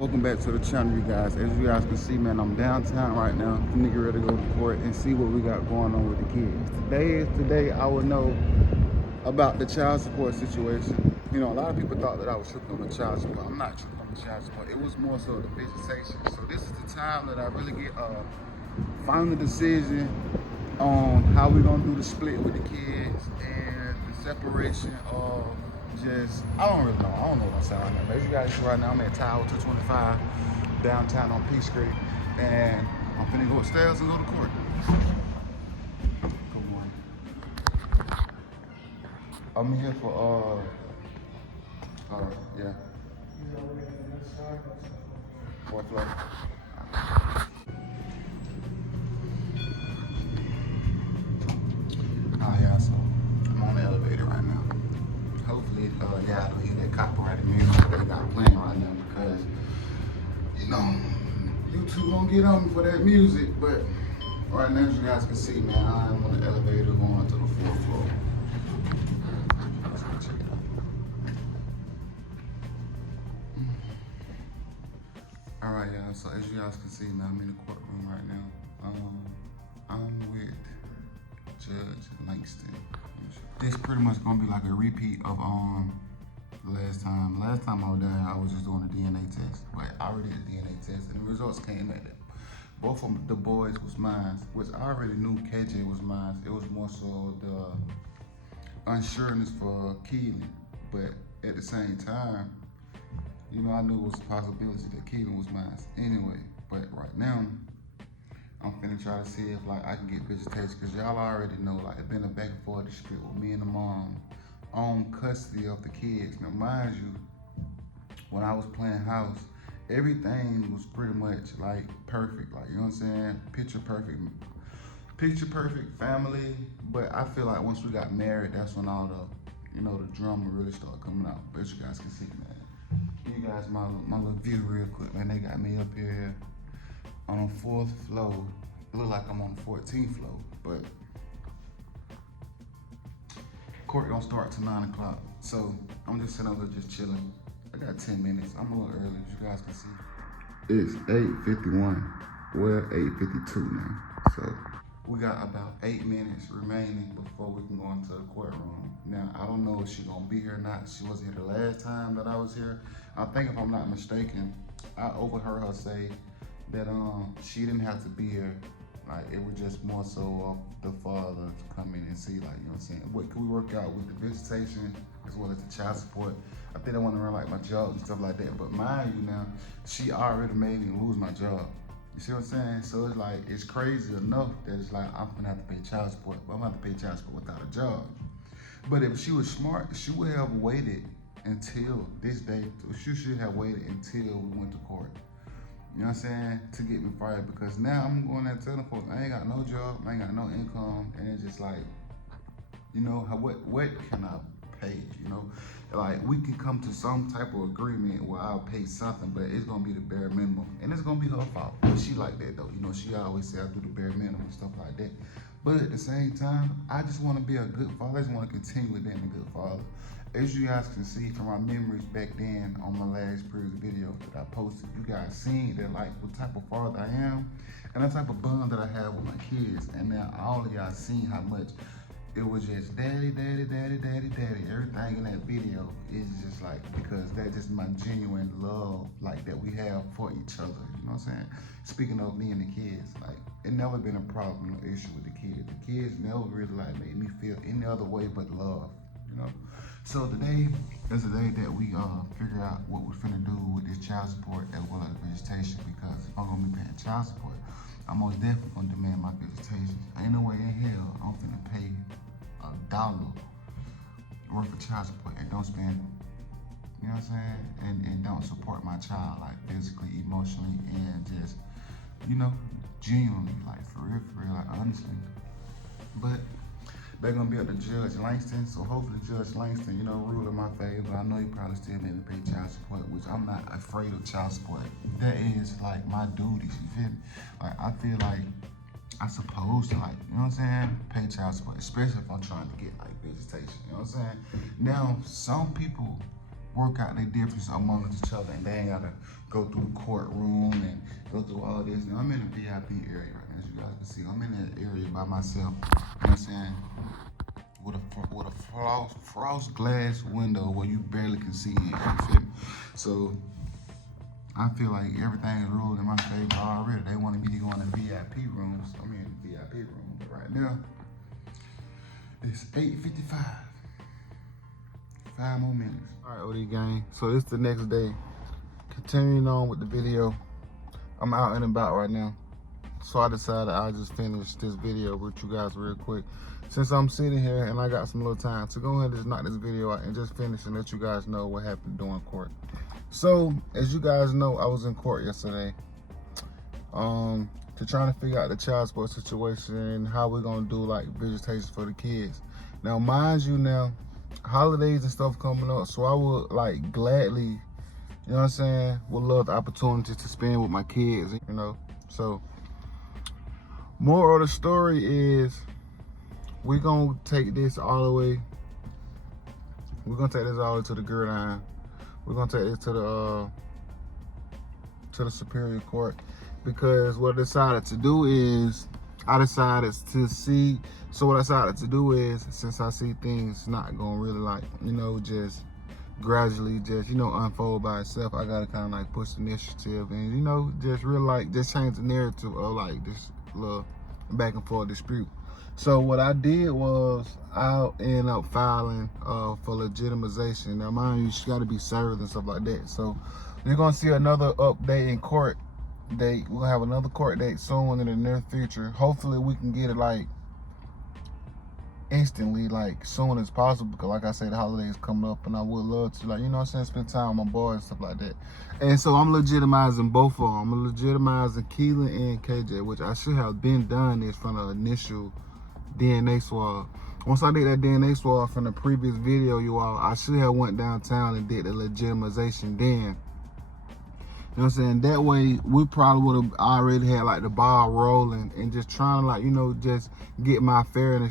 Welcome back to the channel, you guys. As you guys can see, man, I'm downtown right now. I'm nigga ready to go to court and see what we got going on with the kids. Today is the day I will know about the child support situation. You know, a lot of people thought that I was tripping on the child support. I'm not tripping on the child support. It was more so the visitation. So this is the time that I really get final decision on how we're gonna do the split with the kids and the separation of just, I don't really know. I don't know what I'm saying right now. But as you guys see right now, I'm at Tower 225 downtown on P Street, and I'm finna go upstairs and go to court. Good morning. I'm here for yeah. Fourth floor. Oh yeah, so I'm on the elevator right now. Hopefully, yeah, I don't hear that copyrighted music that they got playing right now because, you know, YouTube gonna get on me for that music. But right now, as you guys can see, man, I'm on the elevator going to the fourth floor. Let's go check it out. All right, y'all. So as you guys can see, man, I'm in the courtroom right now. I'm with Judge Langston. This pretty much gonna be like a repeat of last time. Last time I was there, I was just doing a DNA test. But I already did a DNA test, and the results came at it. Both of the boys was mine, which I already knew KJ was mine. It was more so the unsureness for Keelan. But at the same time, you know, I knew it was a possibility that Keelan was mine anyway. But right now, I'm finna try to see if like I can get visitation, cause y'all already know like it's been a back and forth dispute with me and the mom on custody of the kids. Now mind you, when I was playing house, everything was pretty much like perfect, like you know what I'm saying? Picture perfect family. But I feel like once we got married, that's when all the, you know, the drama really started coming out. But you guys can see, man. Give you guys my little view real quick, man. They got me up here on the 4th floor. It look like I'm on the 14th floor, but court don't start till 9 o'clock. So I'm just sitting over there just chilling. I got 10 minutes. I'm a little early, as you guys can see. It's 8:51, well, 8:52 now. So we got about 8 minutes remaining before we can go into the courtroom. Now, I don't know if she's gonna be here or not. She wasn't here the last time that I was here. I think if I'm not mistaken, I overheard her say that she didn't have to be here. Like it was just more so of the father to come in and see, like, you know what I'm saying, what can we work out with the visitation as well as the child support. I think I want to run like my job and stuff like that. But mind you now, she already made me lose my job. You see what I'm saying? So it's like, it's crazy enough that it's like I'm gonna have to pay child support, but I'm gonna have to pay child support without a job. But if she was smart, she would have waited until this day. She should have waited until we went to court. You know what I'm saying? To get me fired, because now I'm going there telling folks I ain't got no job, I ain't got no income, and it's just like, you know, what can I pay? You know, like we can come to some type of agreement where I'll pay something, but it's gonna be the bare minimum, and it's gonna be her fault. But she like that though, you know. She always say I do the bare minimum and stuff like that. But at the same time, I just want to be a good father. I just want to continue being a good father. As you guys can see from my memories back then on my last previous video that I posted, you guys seen that like what type of father I am and the type of bond that I have with my kids. And now all of y'all seen how much it was just daddy, daddy, daddy, daddy, daddy. Everything in that video is just like, because that's just my genuine love like that we have for each other. You know what I'm saying? Speaking of me and the kids, like it never been a problem, no issue with the kids. The kids never really like made me feel any other way but love, you know? So today is the day that we figure out what we're finna do with this child support as well as visitation, because if I'm gonna be paying child support, I'm most definitely gonna demand my visitation. Ain't no way in hell I'm finna pay $1 worth of child support and don't spend, you know what I'm saying? And don't support my child like physically, emotionally, and just, you know, genuinely, like for real, like honestly. But they're gonna be up to Judge Langston, so hopefully Judge Langston, you know, rule in my favor. I know he probably still made me pay child support, which I'm not afraid of child support. That is like my duties, you feel me? Like I feel like I'm supposed to, like, you know what I'm saying, pay child support, especially if I'm trying to get like visitation, you know what I'm saying? Now, some people work out their differences among each other, and they ain't gotta go through the courtroom and go through all this. Now, I'm in the VIP area, as you guys can see. I'm in that area by myself. You know what I'm saying? With a frost glass window where you barely can see in. You feel me? So I feel like everything is ruled in my favor already. They wanted me to go in the VIP rooms. I'm in the VIP room, but right now it's 8:55. 5 more minutes. All right, OD gang. So this is the next day. Continuing on with the video. I'm out and about right now. So I decided I'll just finish this video with you guys real quick. Since I'm sitting here and I got some little time, to go ahead and just knock this video out and just finish and let you guys know what happened during court. So, as you guys know, I was in court yesterday to try to figure out the child support situation and how we're gonna do like visitation for the kids. Now, mind you, now holidays and stuff coming up, so I would like gladly, you know what I'm saying, would love the opportunity to spend with my kids, you know. So, moral of the story is we're gonna take this all the way. We're gonna take this all the way to the gridiron. We're gonna take this to the Superior Court, because what I decided to do is since I see things not gonna really like, you know, just gradually just, you know, unfold by itself, I gotta kind of like push the initiative and, you know, just really like just change the narrative of like this little back and forth dispute. So what I did was I ended up filing for legitimization. Now, mind you, she got to be served and stuff like that. So you're gonna see another update in court date. We'll have another court date soon in the near future. Hopefully we can get it like instantly, like soon as possible, because like I said, the holidays coming up and I would love to, like, you know what I'm saying, spend time with my boys and stuff like that. And so I'm legitimizing both of them. I'm legitimizing Keelan and KJ, which I should have been done this from the initial DNA swab. Once I did that DNA swab from the previous video, you all, I should have went downtown and did the legitimization then. You know what I'm saying? That way, we probably would have already had like the ball rolling and just trying to, like, you know, just get my fair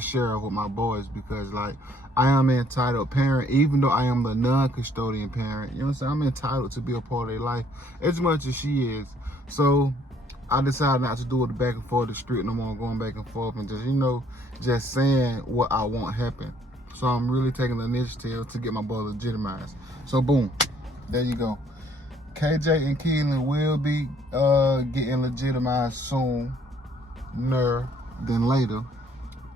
share of with my boys, because like I am an entitled parent, even though I am the non-custodian parent. You know what I'm saying? I'm entitled to be a part of their life as much as she is. So I decided not to do it the back and forth the street no more, going back and forth and just, you know, just saying what I want happen. So I'm really taking the initiative to get my boy legitimized. So boom, there you go. KJ and Keelan will be getting legitimized sooner than later.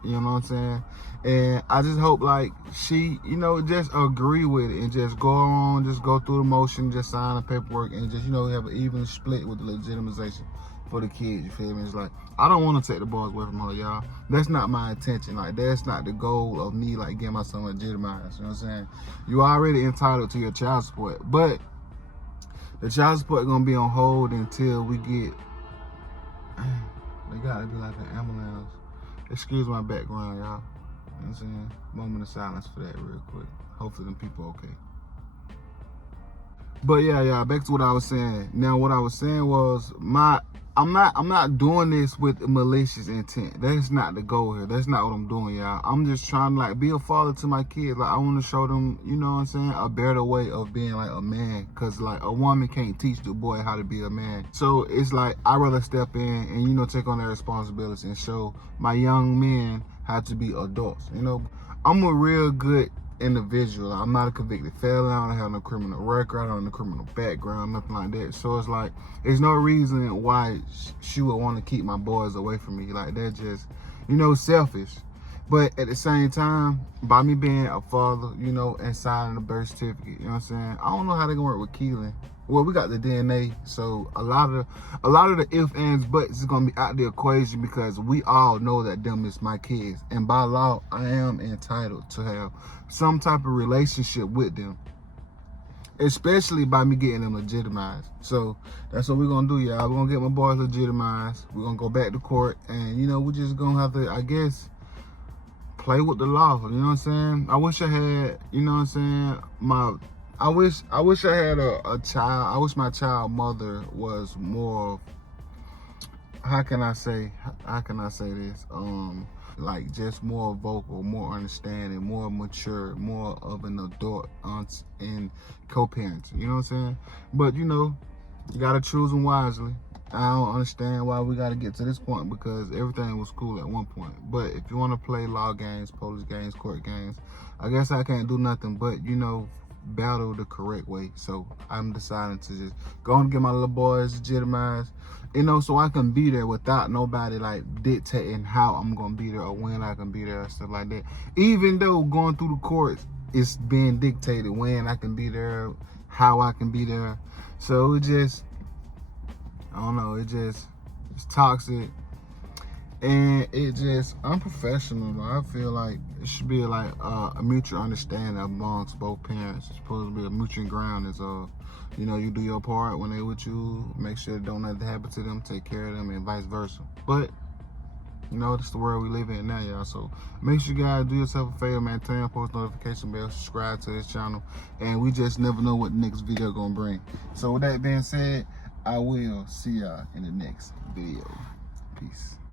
You know what I'm saying? And I just hope like she, you know, just agree with it and just go on, just go through the motion, just sign the paperwork and just, you know, have an even split with the legitimization for the kids. You feel me? It's like, I don't want to take the boys away from her, y'all. That's not my intention. Like, that's not the goal of me, like, getting my son legitimized. You know what I'm saying? You already entitled to your child support, but the child support gonna be on hold until we get, they gotta be like an ambulance. Excuse my background, y'all. You know what I'm saying? Moment of silence for that real quick. Hopefully them people okay. But yeah, back to what I was saying. Now what I was saying was I'm not doing this with malicious intent. That's not the goal here. That's not what I'm doing, y'all. I'm just trying to like be a father to my kids. Like I want to show them, you know what I'm saying, a better way of being like a man. Cause like a woman can't teach the boy how to be a man. So it's like I'd rather step in and, you know, take on that responsibility and show my young men how to be adults. You know, I'm a real good individual. I'm not a convicted felon. I don't have no criminal record. I don't have no criminal background, nothing like that. So it's like, there's no reason why she would want to keep my boys away from me. Like, they're just, you know, selfish. But at the same time, by me being a father, you know, and signing a birth certificate, you know what I'm saying, I don't know how they gonna work with Keelan. Well, we got the DNA, so a lot of the ifs, ands, buts is gonna be out the equation, because we all know that them is my kids, and by law, I am entitled to have some type of relationship with them, especially by me getting them legitimized. So that's what we're gonna do, y'all. We're gonna get my boys legitimized. We're gonna go back to court, and you know, we're just gonna have to, I guess, play with the law. You know what I'm saying? I wish I had, you know what I'm saying, I wish I had a child. I wish my child mother was more, how can I say this? Like just more vocal, more understanding, more mature, more of an adult and co-parenting. You know what I'm saying? But you know, you gotta choose them wisely. I don't understand why we gotta get to this point because everything was cool at one point. But if you wanna play law games, police games, court games, I guess I can't do nothing but, you know, battle the correct way. So I'm deciding to just go and get my little boys legitimized, you know, so I can be there without nobody like dictating how I'm gonna be there or when I can be there or stuff like that. Even though going through the courts, it's being dictated when I can be there, how I can be there. So it just, I don't know, it's toxic and it just unprofessional. I feel like it should be like a mutual understanding amongst both parents. It's supposed to be a mutual ground. Is you know, you do your part when they with you, make sure don't let it happen to them, take care of them, and vice versa. But you know, this is the world we live in now, y'all. So make sure you guys do yourself a favor, man. Turn your post notification bell, subscribe to this channel, and we just never know what the next video gonna bring. So with that being said, I will see y'all in the next video. Peace.